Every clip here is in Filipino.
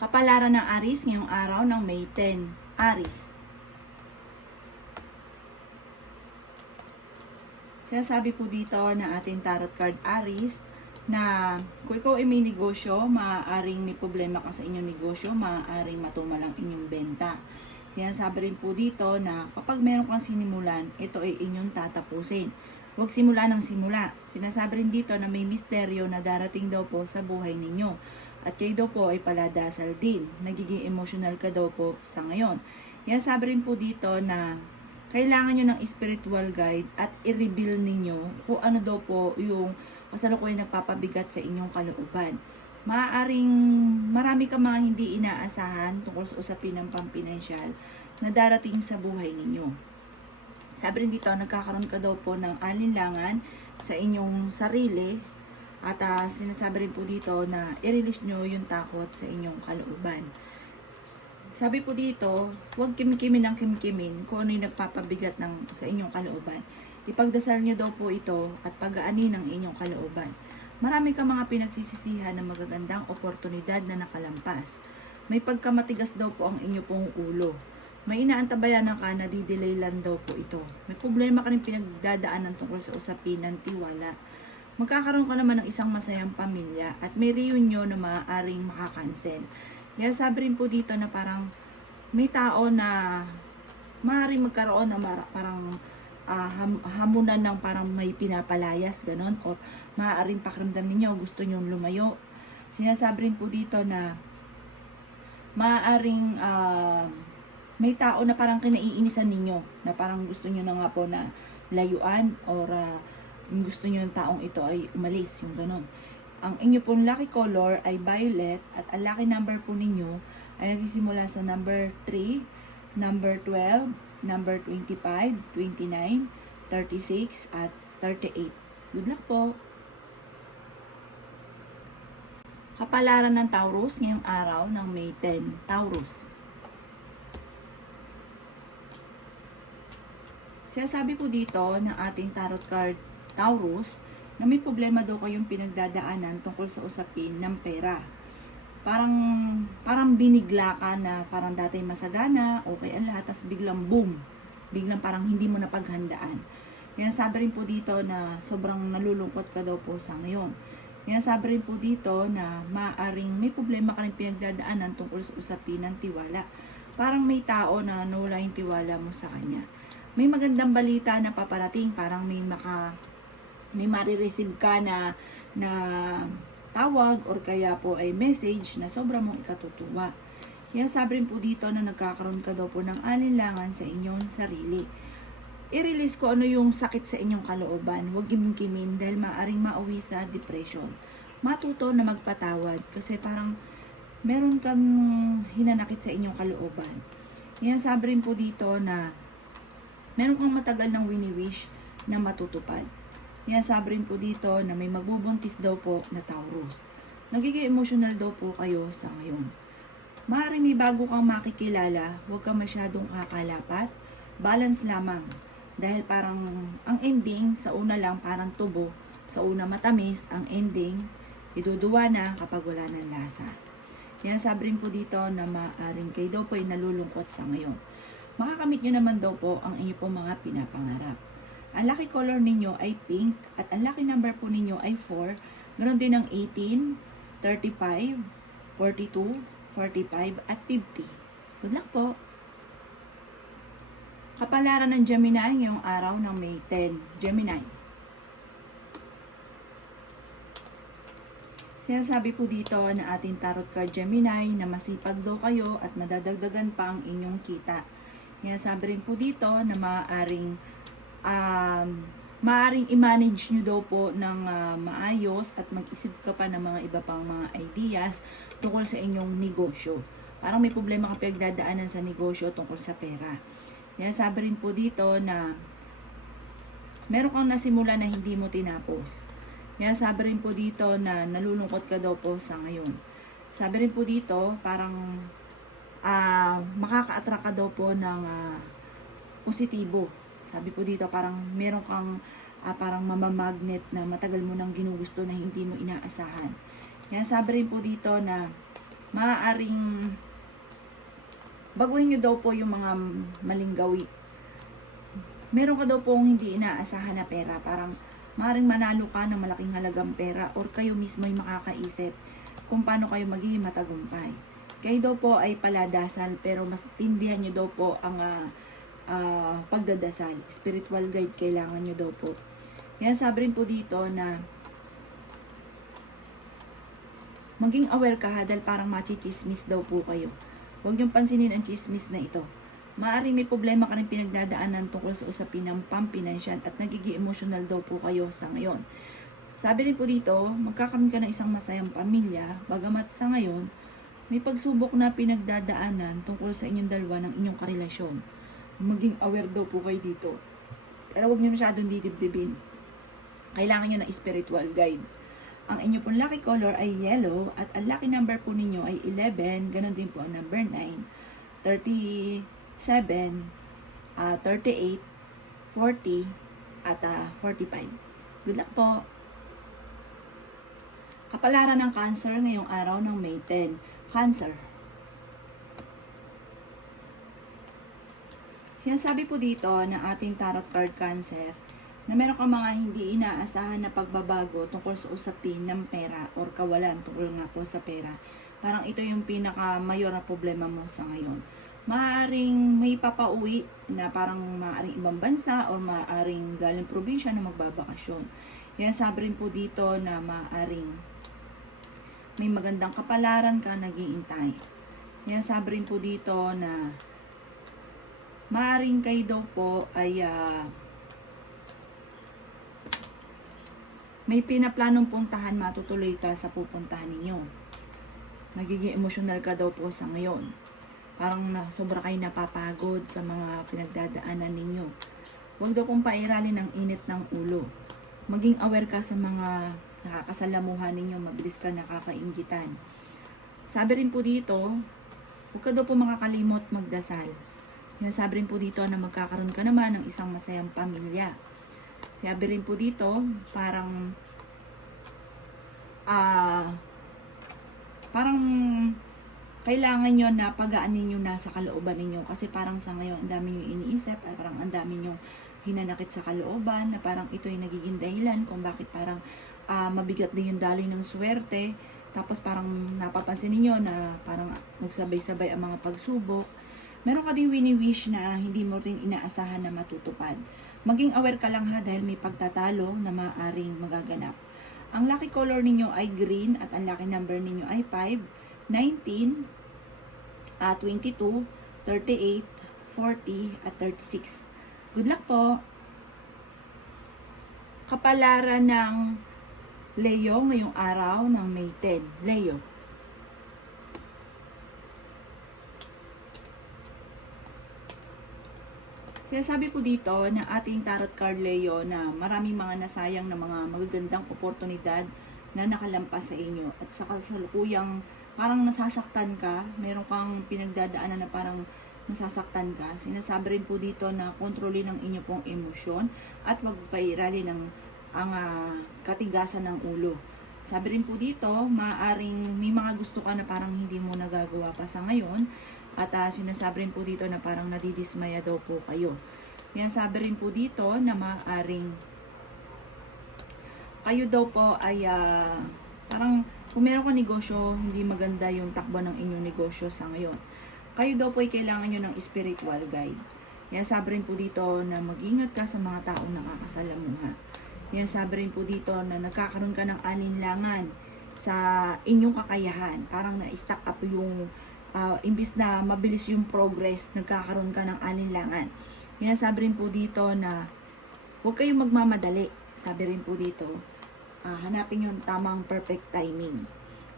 Kapalaran ng Aris ngayong araw ng May 10. Aris. Sinasabi po dito na ating tarot card Aris na kung ikaw ay may negosyo, maaaring may problema ka sa inyong negosyo, maaaring matumal ang inyong benta. Sinasabi rin po dito na kapag meron kang sinimulan, ito ay inyong tatapusin. Huwag simula ng simula. Sinasabi rin dito na may misteryo na darating daw po sa buhay ninyo. At kayo daw po ay paladasal din. Nagiging emotional ka daw po sa ngayon. Yan sabi rin po dito na kailangan nyo ng spiritual guide at i-reveal ninyo kung ano daw po yung kasalukuyan nagpapabigat sa inyong kalooban. Maaaring marami ka mga hindi inaasahan tungkol sa usapin ng pampinansyal na darating sa buhay ninyo. Sabi rin dito, nagkakaroon ka daw po ng alinlangan sa inyong sarili. At sinasabi rin po dito na i-release nyo yung takot sa inyong kalooban. Sabi po dito, huwag kimikimin ng kimikimin kung ano yung nagpapabigat sa inyong kalooban. Ipagdasal nyo daw po ito at pag-aanin ng inyong kalooban. Marami ka mga pinagsisisihan ng magagandang oportunidad na nakalampas. May pagkamatigas daw po ang inyo pong ulo. May inaantabayan ka na didelay lang daw po ito. May problema ka rin pinagdadaanan tungkol sa usapin ng tiwala. Magkakaroon ka naman ng isang masayang pamilya at may reunion na maaaring makakancel. Kaya sabi rin po dito na parang may tao na maaaring magkaroon ng parang hamunan ng parang may pinapalayas, ganon, o maaaring pakiramdam ninyo, gusto nyong lumayo. Sinasabi rin po dito na maaaring may tao na parang kinaiinisan ninyo, na parang gusto nyo na nga po na layuan or gusto nyo yung taong ito ay umalis, yung ganon. Ang inyo pong lucky color ay violet at ang lucky number po ninyo ay nagsisimula sa number 3, number 12, number 25, 29, 36, at 38. Good luck po! Kapalaran ng Taurus ngayong araw ng May 10. Taurus. Sinasabi po dito ng ating tarot card Taurus na may problema daw kayong pinagdadaanan tungkol sa usapin ng pera. Parang binigla ka na parang dati masagana, okay ang lahat, tas biglang boom. Biglang parang hindi mo napaghandaan. Yan sabi rin po dito na sobrang nalulungkot ka daw po sa ngayon. Yan sabi rin po dito na maaring may problema ka rin pinagdadaanan tungkol sa usapin ng tiwala. Parang may tao na nawala yung tiwala mo sa kanya. May magandang balita na paparating, parang may marireceive ka na tawag or kaya po ay message na sobrang mong ikatutuwa. Kaya sabi rin po dito na nagkakaroon ka daw po ng alinlangan sa inyong sarili. I-release ko ano yung sakit sa inyong kalooban. Huwag kiming-kimin dahil maaring mauwi sa depression. Matuto na magpatawad kasi parang meron kang hinanakit sa inyong kalooban. Kaya sabi rin po dito na meron kang matagal ng wini-wish na matutupad. Yan sabi rin po dito na may magbubuntis daw po na Taurus. Nagiging emotional daw po kayo sa ngayon. Maaaring may bago kang makikilala, huwag kang masyadong kakalapat, balance lamang. Dahil parang ang ending sa una lang parang tubo, sa una matamis, ang ending iduduwa na kapag wala ng lasa. Yan sabi rin po dito na maaaring kayo daw po ay nalulungkot sa ngayon. Makakamit nyo naman daw po ang inyo pong mga pinapangarap. Ang lucky color ninyo ay pink at ang lucky number po ninyo ay 4. Ganon din ang 18, 35, 42, 45 at 50. Good luck po! Kapalaran ng Gemini ngayong araw ng May 10. Gemini. Sinasabi po dito na ating tarot card Gemini na masipag daw kayo at nadadagdagan pa ang inyong kita. Sinasabi rin po dito na maaaring i-manage nyo daw po ng maayos at mag-isip ka pa ng mga iba pang mga ideas tungkol sa inyong negosyo. Parang may problema ka pinagdadaanan sa negosyo tungkol sa pera. Yan sabi rin po dito na meron kang nasimula na hindi mo tinapos. Yan sabi rin po dito na nalulungkot ka daw po sa ngayon. Sabi rin po dito parang makaka-attract ka daw po ng positibo. Sabi po dito parang meron kang parang mamamagnet na matagal mo nang ginugusto na hindi mo inaasahan. Yan sabi rin po dito na maaaring baguhin nyo daw po yung mga maling gawi. Meron ka daw pong hindi inaasahan na pera, parang maaaring manalo ka ng malaking halagang pera or kayo mismo ay makakaisip kung paano kayo magiging matagumpay. Kayo daw po ay paladasal pero mas tindihan nyo daw po ang pagdadasal. Spiritual guide kailangan nyo daw po. Yan, sabi rin po dito na maging aware ka ha, dahil parang machichismis daw po kayo. Huwag niyong pansinin ang chismis na ito. Maaaring may problema ka rin pinagdadaanan tungkol sa usapin ng pampinansyal at nagiging emotional daw po kayo sa ngayon. Sabi rin po dito, magkakaroon ka ng isang masayang pamilya, bagamat sa ngayon, may pagsubok na pinagdadaanan tungkol sa inyong dalawa ng inyong karelasyon. Maging aware daw po kayo dito. Pero huwag niyo masyadong didibdibin. Kailangan niyo ng spiritual guide. Ang inyo pong lucky color ay yellow at ang lucky number po ninyo ay 11, ganun din po ang number 9, 37, 38, 40, at 45. Good luck po! Kapalaran ng Cancer ngayong araw ng May 10. Cancer. Sinasabi po dito ng ating tarot card Cancer na meron kang mga hindi inaasahan na pagbabago tungkol sa usapin ng pera or kawalan tungkol nga po sa pera. Parang ito yung pinaka-mayor na problema mo sa ngayon. Maaaring may papauwi na parang maaaring ibang bansa or maaaring galing probinsya na magbabakasyon. Yan, sabi rin po dito na maaaring may magandang kapalaran ka nag-iintay. Yan, sabi rin po dito na maaaring kayo daw po ay may pinaplanong puntahan, matutuloy ka sa pupuntahan ninyo. Magiging emosyonal ka daw po sa ngayon. Parang sobra kayo napapagod sa mga pinagdadaanan ninyo. Huwag daw pong pairalin ang init ng ulo. Maging aware ka sa mga nakakasalamuhan ninyo, mabilis ka nakakainggitan. Sabi rin po dito, huwag ka daw po makakalimot magdasal. Sabi rin po dito na magkakaroon ka naman ng isang masayang pamilya. Sabi rin po dito, parang kailangan nyo na pagaanin nyo na sa kalooban ninyo. Kasi parang sa ngayon, ang dami nyo iniisip, at parang ang dami nyo hinanakit sa kalooban, na parang ito yung nagiging dahilan kung bakit parang mabigat din yung daloy ng swerte. Tapos parang napapansin niyo na parang nagsabay-sabay ang mga pagsubok. Meron ka din wini-wish na hindi mo rin inaasahan na matutupad. Maging aware ka lang ha, dahil may pagtatalo na maaaring magaganap. Ang lucky color ninyo ay green at ang lucky number ninyo ay 5, 19, 22, 38, 40, at 36. Good luck po! Kapalaran ng Leo ngayong araw ng May 10. Leo. Sinasabi po dito na ating tarot card Leo na maraming mga nasayang na mga magagandang oportunidad na nakalampas sa inyo. At sa kasalukuyang parang nasasaktan ka, meron kang pinagdadaanan na parang nasasaktan ka. Sinasabi rin po dito na kontrolin ang inyo pong emosyon at wag pairali ng katigasan ng ulo. Sabi rin po dito, maaaring may mga gusto ka na parang hindi mo nagagawa pa sa ngayon. At sinasabi rin po dito na parang nadidismaya daw po kayo. Yan, sabi rin po dito na maaaring kayo daw po ay parang kung meron ka negosyo, hindi maganda yung takbo ng inyong negosyo sa ngayon. Kayo daw po ay kailangan nyo ng spiritual guide. Yan, sabi rin po dito na mag-ingat ka sa mga taong nakakasalamuha. Yan, sabi rin po dito na nagkakaroon ka ng alinlangan sa inyong kakayahan. Parang na-stack up yung imbis na mabilis yung progress, nagkakaroon ka ng alinlangan. Yan, sabi rin po dito na huwag kayong magmamadali. Sabi rin po dito, hanapin yung tamang perfect timing.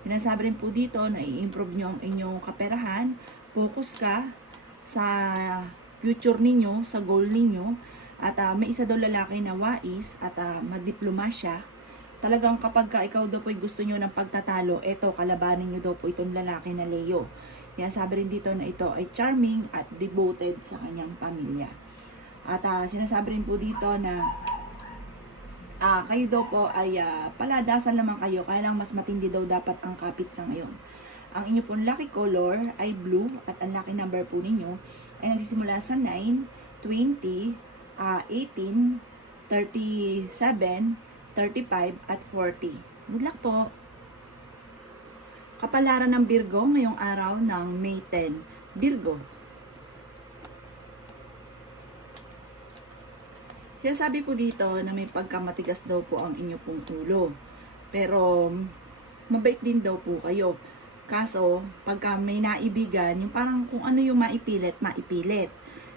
Yan, sabi rin po dito na i-improve nyo ang inyong kaperahan, focus ka sa future ninyo, sa goal ninyo, at may isa daw lalaki na wais at madiplomasya. Talagang kapag ikaw daw po ay gusto nyo ng pagtatalo, eto, kalabanin nyo daw po itong lalaki na Leo. Yan, sabi rin dito na ito ay charming at devoted sa kanyang pamilya. At sinasabi rin po dito na kayo daw po ay paladasan naman kayo, kaya lang mas matindi daw dapat ang kapit sa ngayon. Ang inyo pong lucky color ay blue at ang lucky number po ninyo ay nagsisimula sa 9, 20, 18, 37, 35 at 40. Good luck po! Kapalaran ng Virgo ngayong araw ng May 10. Virgo. Sinasabi po dito na may pagkamatigas daw po ang inyo pong ulo. Pero mabait din daw po kayo. Kaso, pagka may naibigan, yung parang kung ano yung maipilit, maipilit.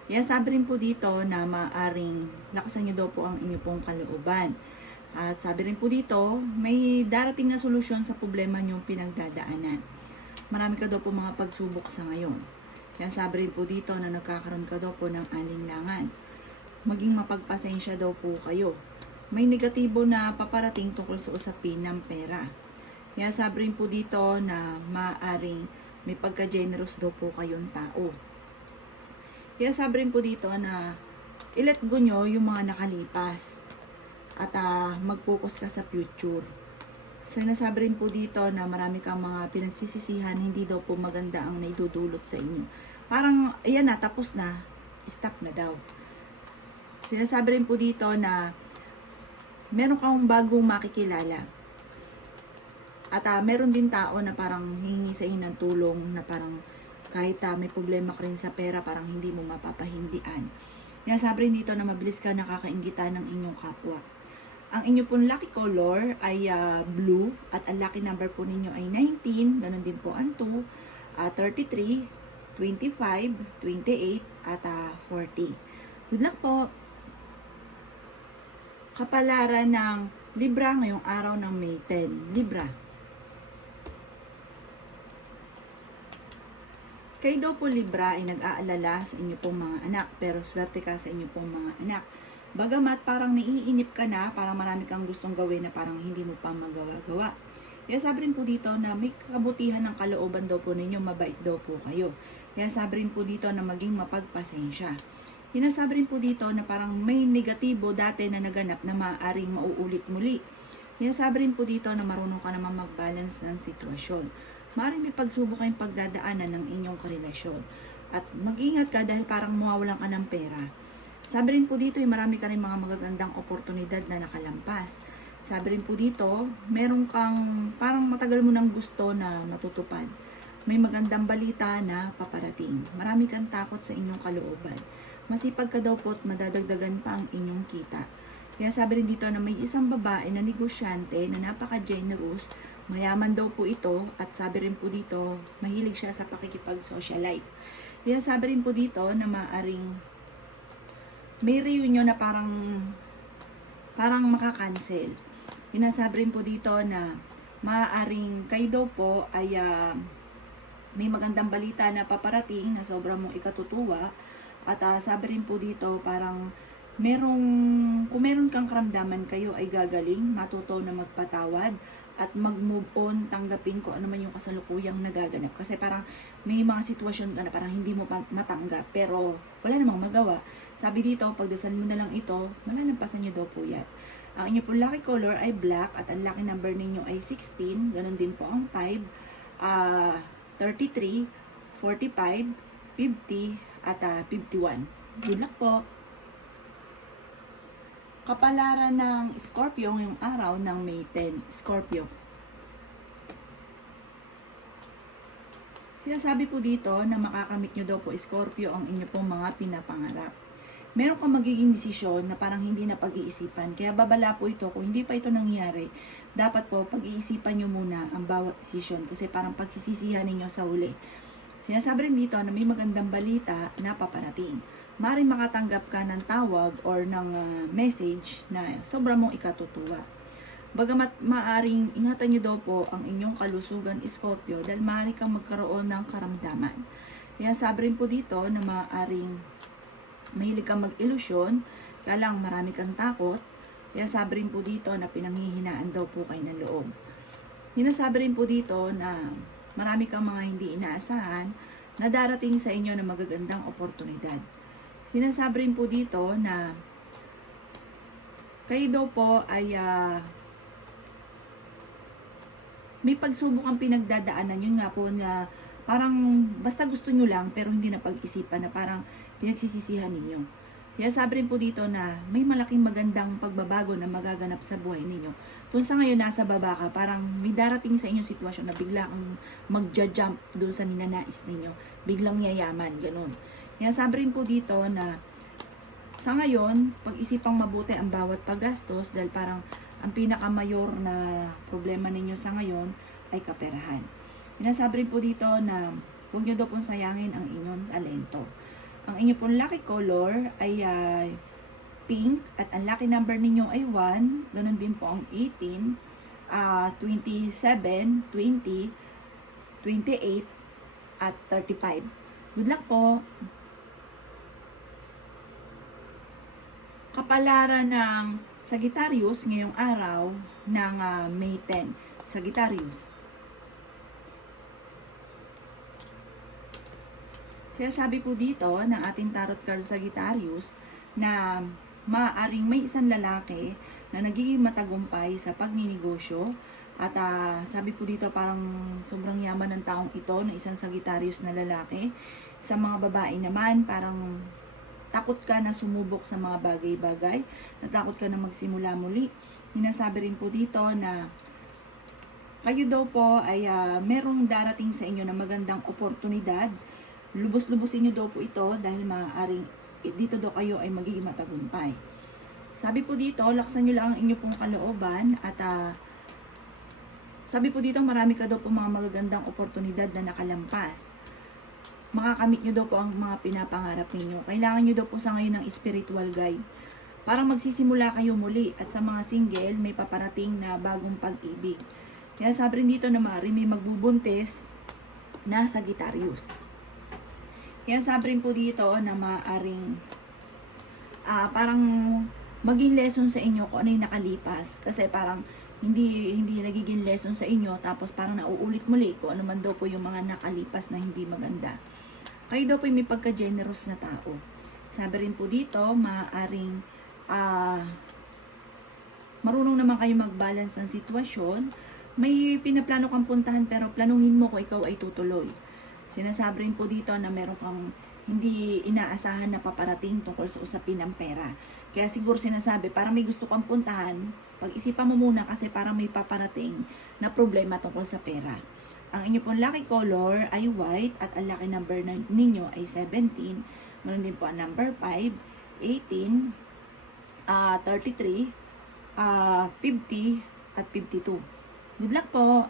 Kaya sabi rin po dito na maaring lakasan nyo daw po ang inyo pong kalooban. At sabi rin po dito, may darating na solusyon sa problema nyong pinagdadaanan. Marami ka daw po mga pagsubok sa ngayon. Kaya sabi rin po dito na nagkakaroon ka daw po ng alinlangan. Maging mapagpasensya daw po kayo. May negatibo na paparating tungkol sa usapin ng pera. Kaya sabi rin po dito na maaaring may pagka-generous daw po kayong tao. Kaya sabi rin po dito na i-let go nyo yung mga nakalipas at mag-focus ka sa future. Sinasabi rin po dito na marami kang mga pinagsisisihan, hindi daw po maganda ang naidudulot sa inyo. Parang, ayan na, tapos na, stop na daw. Sinasabi rin po dito na meron kang bagong makikilala. At meron din tao na parang hingi sa inyo ng tulong na parang kahit may problema ka rin sa pera, parang hindi mo mapapahindian. Sinasabi rin dito na mabilis ka nakakaingitan ng inyong kapwa. Ang inyo pong lucky color ay blue at ang lucky number po ninyo ay 19, ganun din po ang 2, 33, 25, 28 at 40. Good luck po! Kapalaran ng Libra ngayong araw ng May 10. Libra. Kayo daw po Libra ay nag-aalala sa inyo pong mga anak, pero swerte ka sa inyo pong mga anak. Bagamat parang naiinip ka na, parang marami kang gustong gawin na parang hindi mo pa magawa-gawa. Kaya sabi rin po dito na may kabutihan ng kalooban daw po ninyo, mabait daw po kayo. Kaya sabi rin po dito na maging mapagpasensya. Hinasabi rin po dito na parang may negatibo dati na naganap na maaaring mauulit muli. Hinasabi rin po dito na marunong ka naman mag-balance ng sitwasyon. Maaaring may pagsubok kayong pagdadaanan ng inyong karelasyon. At mag-ingat ka dahil parang mawawalan ka ng pera. Sabi rin po dito, marami ka rin mga magagandang oportunidad na nakalampas. Sabi rin po dito, meron kang parang matagal mo nang gusto na matutupad. May magandang balita na paparating. Marami kang takot sa inyong kalooban. Masipag ka daw po at madadagdagan pa ang inyong kita. Kaya sabi rin dito na may isang babae na negosyante na napaka-generous, mayaman daw po ito at sabi rin po dito, mahilig siya sa pakikipag-socialite. Kaya sabi rin po dito na maaring may reunion na parang makakancel. Hinasabi rin po dito na maaaring kayo daw po ay may magandang balita na paparating na sobrang mong ikatutuwa. At sabi rin po dito parang kung meron kang karamdaman kayo ay gagaling, matuto na magpatawad at mag-move on, tanggapin ko ano man yung kasalukuyang nagaganap. Kasi parang may mga sitwasyon ka na parang hindi mo matanggap, pero wala namang magawa. Sabi dito, pagdasal mo na lang ito, malalampasan nyo daw po yan. Ang inyo po lucky color ay black at ang lucky number ninyo ay 16, ganun din po ang 5, 33, 45, 50 at 51. Good luck po! Kapalaran ng Scorpio ngayong araw ng May 10. Scorpio. Sinasabi po dito na makakamit nyo daw po Scorpio ang inyo pong mga pinapangarap. Meron kang magiging desisyon na parang hindi na pag-iisipan. Kaya babala po ito, kung hindi pa ito nangyari, dapat po pag-iisipan nyo muna ang bawat desisyon kasi parang pagsisisihan ninyo sa huli. Sinasabi rin dito na may magandang balita na paparating. Maaaring makatanggap ka ng tawag or ng message na sobrang mong ikatutuwa. Bagamat maaaring ingatan nyo daw po ang inyong kalusugan Scorpio dahil maaari kang magkaroon ng karamdaman. Kaya sabi rin po dito na maaaring mahilig kang mag-ilusyon, kaya lang marami kang takot. Kaya sabi rin po dito na pinanghihinaan daw po kayo ng loob. Hinasabi rin po dito na marami kang mga hindi inaasahan na darating sa inyo na magagandang oportunidad. Sinasabi rin po dito na kayo daw po ay may pagsubok ang pinagdadaanan. Yun nga po na parang basta gusto nyo lang pero hindi na pag-isipan, na parang pinagsisisihan ninyo. Kaya sabi rin po dito na may malaking magandang pagbabago na magaganap sa buhay ninyo. Kung sa ngayon nasa baba ka, parang may darating sa inyong sitwasyon na bigla kang magja-jump doon sa ninanais ninyo. Biglang yayaman, ganun. Kaya sabi rin po dito na sa ngayon, pag-isipang mabuti ang bawat paggastos dahil parang ang pinakamayor na problema ninyo sa ngayon ay kaperahan. Sinasabi rin po dito na huwag nyo daw pong sayangin ang inyong talento. Ang inyong pong lucky color ay pink at ang lucky number ninyo ay 1. Ganun din po ang 18, 27, 20, 28 at 35. Good luck po! Kapalaran ng Sagittarius ngayong araw ng May 10. Sagittarius. Sinasabi po dito ng ating tarot card Sagittarius na maaaring may isang lalaki na nagiging matagumpay sa pagninegosyo at sabi po dito parang sobrang yaman ng taong ito na isang Sagittarius na lalaki. Sa mga babae naman parang takot ka na sumubok sa mga bagay-bagay, natakot ka na magsimula muli. Hinasabi rin po dito na kayo daw po ay merong darating sa inyo na magandang oportunidad. Lubos-lubosin nyo daw po ito dahil maaaring dito daw kayo ay magiging matagumpay. Sabi po dito, laksan nyo lang ang inyo pong kalooban at sabi po dito marami ka daw po mga magagandang oportunidad na nakalampas. Makakamit nyo daw po ang mga pinapangarap ninyo. Kailangan nyo daw po sa ngayon ng spiritual guide. Parang magsisimula kayo muli at sa mga single may paparating na bagong pag-ibig. Kaya sabi rin dito na maaari may magbubuntis na Sagittarius. Kaya sabi rin po dito na maaaring parang maging lesson sa inyo kung ano yung nakalipas. Kasi parang hindi nagiging lesson sa inyo tapos parang nauulit muli kung ano man daw po yung mga nakalipas na hindi maganda. Kayo daw po yung may pagka-generous na tao. Sabi rin po dito, maaaring marunong naman kayo mag-balance ng sitwasyon. May pinaplano kang puntahan pero planuhin mo kung ikaw ay tutuloy. Sinasabi rin po dito na meron kang hindi inaasahan na paparating tungkol sa usapin ng pera. Kaya siguro sinasabi, parang may gusto kang puntahan, pag-isipan mo muna kasi parang may paparating na problema tungkol sa pera. Ang inyo pong lucky color ay white at ang lucky number ninyo ay 17. Meron din po ang number 5, 18, 33, 50 at 52. Good luck po!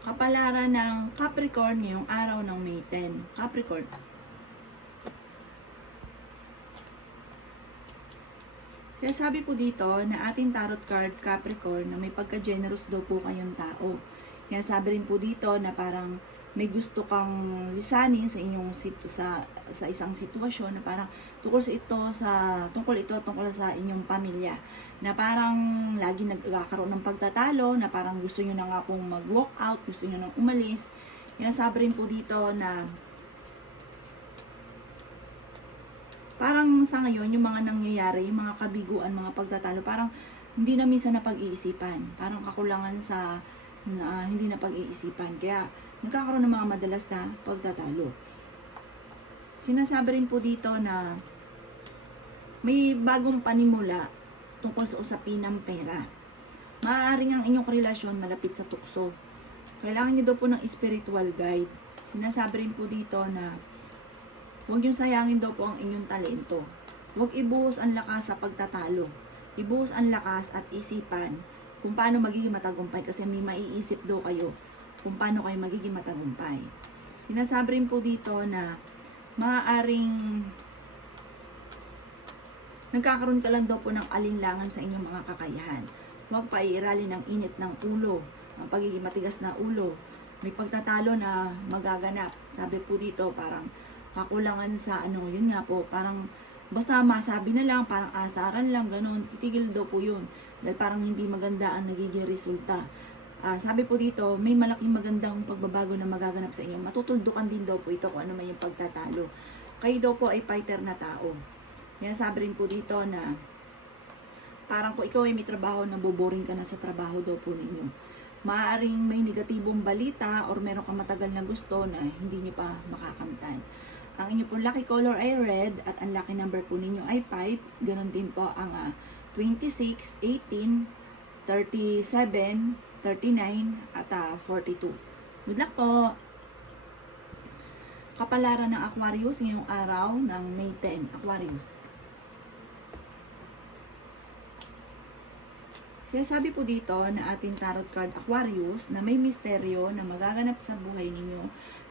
Kapalaran ng Capricorn ngayong araw ng May 10. Capricorn. Sinasabi po dito na ating tarot card Capricorn na may pagka-generous daw po kayong tao. Kaya sabi rin po dito na parang may gusto kang lisanin sa inyong sa isang sitwasyon na parang tungkol sa inyong pamilya. Na parang lagi nagkakaroon ng pagtatalo, na parang gusto nyo na nga pong mag-walk out, gusto nyo nang umalis. Yan sabi rin po dito na parang sa ngayon, yung mga nangyayari, yung mga kabiguan, mga pagtatalo, parang hindi na minsan na pag-iisipan. Parang kakulangan sa hindi na pag-iisipan. Kaya nagkakaroon ng mga madalas na pagtatalo. Sinasabi rin po dito na may bagong panimula tungkol sa usapin ng pera. Maaaring ang inyong relasyon malapit sa tukso. Kailangan nyo daw po ng spiritual guide. Sinasabi rin po dito na huwag nyo sayangin daw po ang inyong talento. Huwag ibuhos ang lakas sa pagtatalo. Ibuhos ang lakas at isipan kung paano magiging matagumpay kasi may maiisip daw kayo kung paano kayo magiging matagumpay. Sinasabi rin po dito na maaaring nagkakaroon ka lang daw po ng alinlangan sa inyong mga kakayahan. Huwag paiiralin ng init ng ulo, ang pagiging matigas na ulo. May pagtatalo na magaganap. Sabi po dito, parang kakulangan sa yun nga po, parang basta masabi na lang, parang asaran lang, ganun. Itigil daw po yun. Dahil parang hindi maganda ang nagiging resulta. Sabi po dito, may malaking magandang pagbabago na magaganap sa inyo. Matutuldukan din daw po ito kung ano may yung pagtatalo. Kayo daw po ay fighter na tao. Kaya sabi rin po dito na Parang kung ikaw ay may trabaho, naboboring ka na sa trabaho daw po ninyo. Maaaring may negatibong balita or meron kang matagal na gusto na hindi nyo pa makakamtan. Ang inyo pong lucky color ay red at ang lucky number po ninyo ay 5. Ganon din po ang 26, 18, 37, 39 at 42. Good luck po! Kapalaran ng Aquarius ngayong araw ng May 10. Aquarius. Sinasabi po dito na ating tarot card Aquarius na may misteryo na magaganap sa buhay ninyo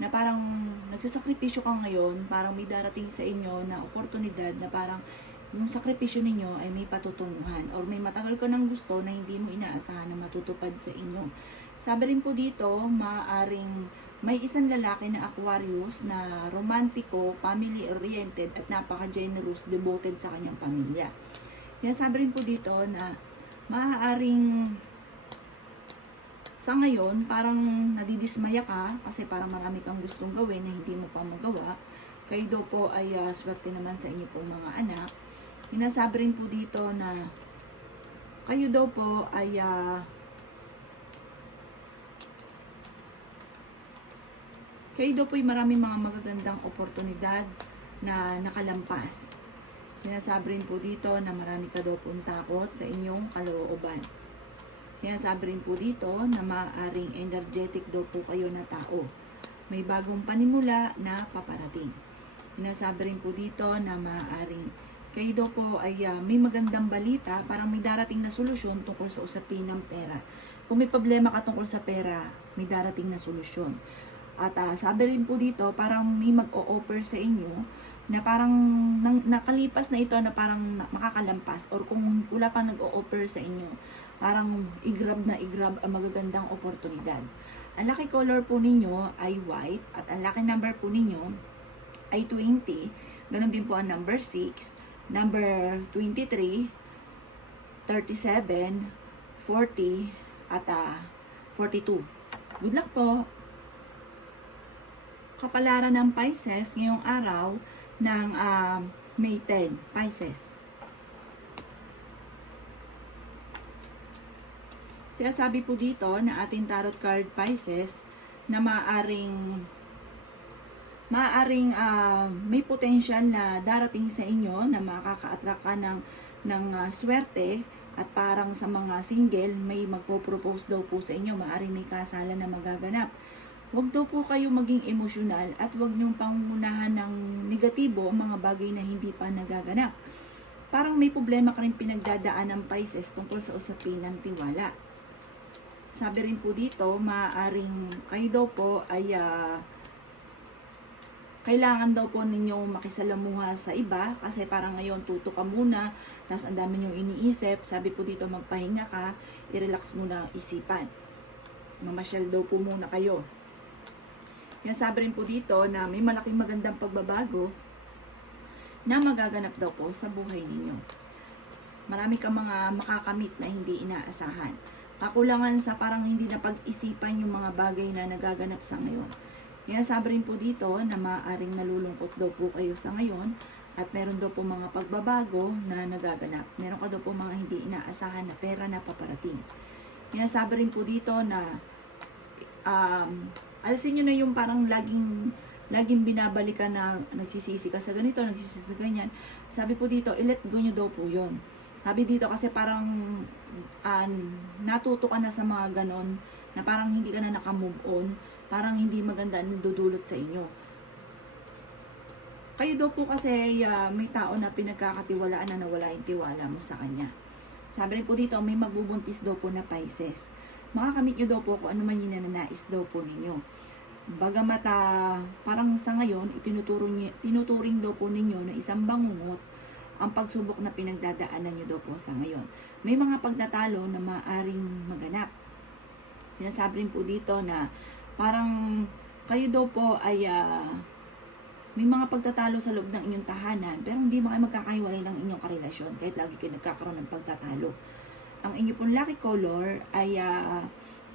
na parang nagsasakripisyo ka ngayon, parang may darating sa inyo na oportunidad na parang yung sakripisyo ninyo ay may patutunguhan or may matagal ka ng gusto na hindi mo inaasahan na matutupad sa inyo. Sabi rin po dito, maaaring may isang lalaki na Aquarius na romantiko, family-oriented at napaka-generous, devoted sa kanyang pamilya. Yan sabi rin po dito na maaaring sa ngayon parang nadidismaya ka kasi parang marami kang gustong gawin na hindi mo pa magawa. Kayo daw po ay swerte naman sa inyo pong mga anak. Hinasabi rin po dito na kayo daw po ay maraming mga magagandang oportunidad na nakalampas. Sinasabi rin po dito na marami ka daw pong takot sa inyong kalooban. Sinasabi rin po dito na maaaring energetic daw po kayo na tao. May bagong panimula na paparating. Sinasabi rin po dito na maaaring kayo daw po ay may magandang balita, parang may darating na solusyon tungkol sa usapin ng pera. Kung may problema ka tungkol sa pera, may darating na solusyon. At sabi rin po dito, parang may mag-o-offer sa inyo na parang nakalipas na ito na parang makakalampas or kung wala pang nag-o-offer sa inyo, parang i-grab ang magagandang oportunidad. Ang lucky color po ninyo ay white at ang lucky number po ninyo ay 20. Ganon din po ang number 6, number 23, 37, 40 at 42. Good luck po! Kapalaran ng Pisces ngayong araw ng May 10, Pisces. Sinasabi po dito na ating tarot card Pisces na maaaring may potential na darating sa inyo na makaka-attract ka ng swerte at parang sa mga single may magpo-propose daw po sa inyo, maaaring may kasalan na magaganap. Huwag daw po kayo maging emosyonal at huwag niyong pangunahan ng negatibo ang mga bagay na hindi pa nagaganap. Parang may problema ka rin pinagdadaan ng Pisces tungkol sa usapin ng tiwala. Sabi rin po dito, maaaring kayo daw po ay kailangan daw po ninyong makisalamuha sa iba kasi parang ngayon tuto ka muna, tapos ang dami niyong iniisip. Sabi po dito, magpahinga ka, i-relax muna ang isipan. Mamasyal daw po muna kayo. Yan sabi rin po dito na may malaking magandang pagbabago na magaganap daw po sa buhay ninyo. Marami kang mga makakamit na hindi inaasahan. Kakulangan sa parang hindi na pag-isipan yung mga bagay na nagaganap sa ngayon. Yan sabi rin po dito na maaaring nalulungkot daw po kayo sa ngayon at meron daw po mga pagbabago na nagaganap. Meron ka daw po mga hindi inaasahan na pera na paparating. Yan sabi rin po dito na alisin nyo na yung parang laging binabalikan na nagsisisi ka sa ganito, nagsisisi sa ganyan. Sabi po dito, i-let go nyo daw po yun. Sabi dito kasi parang natuto ka na sa mga ganon na parang hindi ka na nakamove on, parang hindi maganda ang dudulot sa inyo. Kayo daw po kasi may tao na pinagkakatiwalaan na nawala yung tiwala mo sa kanya. Sabi rin po dito, may magbubuntis daw po na Pisces. Makakamit nyo daw po kung ano man yung nananais daw po ninyo. Bagamat parang sa ngayon, tinuturing daw po ninyo na isang bangungot ang pagsubok na pinagdadaanan nyo daw po sa ngayon. May mga pagtatalo na maaring maganap. Sinasabi rin po dito na parang kayo daw po ay may mga pagtatalo sa loob ng inyong tahanan pero hindi mo kayo magkakahiwalay ng inyong karelasyon kahit lagi kayo nagkakaroon ng pagtatalo. Ang inyo pong lucky color ay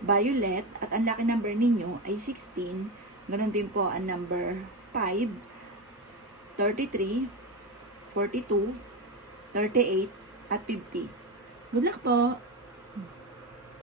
violet at ang lucky number ninyo ay 16. Ganon din po ang number 5, 33, 42, 38 at 50. Good luck po!